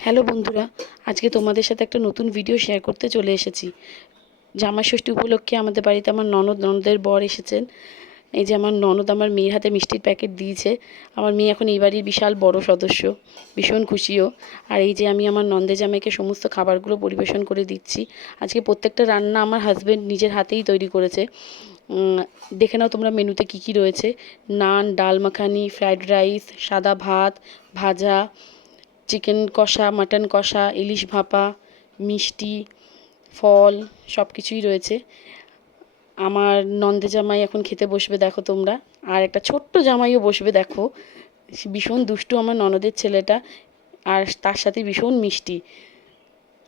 Hello বন্ধুরা, আজকে তোমাদের সাথে একটা নতুন ভিডিও শেয়ার করতে চলে এসেছি। জামাই ষষ্ঠী উপলক্ষে আমাদের বাড়িতে আমার ননদের বর এসেছেন। এই যে আমার ননদ আমার মেয়ের হাতে মিষ্টির প্যাকেট দিয়েছে। আমার মেয়ে এখন এই বাড়ির বিশাল বড় সদস্য, ভীষণ খুশিও। আর এই যে আমি আমার নন্দে জামাইকে সমস্ত খাবারগুলো পরিবেশন করে দিচ্ছি। আজকে প্রত্যেকটা রান্না আমার হাজব্যান্ড নিজের হাতেই তৈরি করেছে। দেখে নাও তোমরা মেনুতে কী কী রয়েছে। নান, ডাল মাখানি, ফ্রায়েড রাইস, সাদা ভাত, ভাজা, চিকেন কষা, মাটন কষা, ইলিশ ভাপা, মিষ্টি, ফল, সব কিছুই রয়েছে। আমার নন্দে জামাই এখন খেতে বসবে, দেখো তোমরা। আর একটা ছোট্ট জামাইও বসবে, দেখো। ভীষণ দুষ্টু আমার ননদের ছেলেটা, আর তার সাথে ভীষণ মিষ্টি।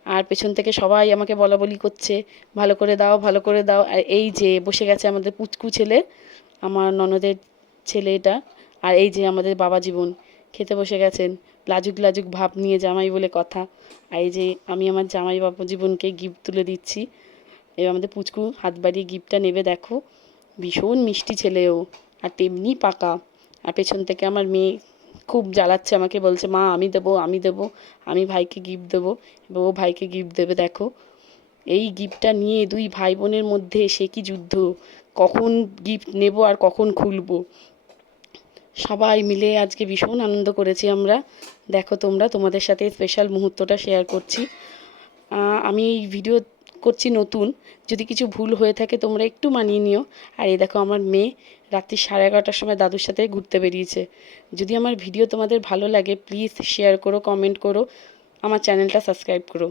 আর পেছন থেকে সবাই আমাকে বলাবলি করছে, ভালো করে দাও, ভালো করে দাও। আর এই যে বসে গেছে আমাদের পুচকু ছেলে, আমার ননদের ছেলে এটা। আর এই যে আমাদের বাবা জীবন খেতে বসে গেছেন, লাজুক লাজুক ভাব নিয়ে, জামাই বলে কথা। আর এই যে আমি আমার জামাই বাবা জীবনকে গিফট তুলে দিচ্ছি। এবার আমাদের পুচকু হাত বাড়িয়ে গিফটটা নেবে, দেখো। ভীষণ মিষ্টি ছেলেও, আর তেমনি পাকা। আর পেছন থেকে আমার মেয়ে খুব জ্বালাচ্ছে আমাকে, বলছে মা আমি দেবো, আমি দেবো, আমি ভাইকে গিফট দেবো। এবার ও ভাইকে গিফট দেবে, দেখো। এই গিফটটা নিয়ে দুই ভাই বোনের মধ্যে সে কি যুদ্ধ, কখন গিফট নেব আর কখন খুলবো। সবাই মিলে আজকে ভীষণ আনন্দ করেছি আমরা। দেখো তোমরা, তোমাদের সাথে স্পেশাল মুহূর্তটা শেয়ার করছি। আমি এই ভিডিও করছি নতুন, যদি কিছু ভুল হয়ে থাকে তোমরা একটু মানিয়ে নিও। আর এই দেখো আমার মেয়ে রাত্রি 11:30টার সময় দাদুর সাথে ঘুরতে বেরিয়েছে। যদি আমার ভিডিও তোমাদের ভালো লাগে প্লিজ শেয়ার করো, কমেন্ট করো, আমার চ্যানেলটা সাবস্ক্রাইব করো।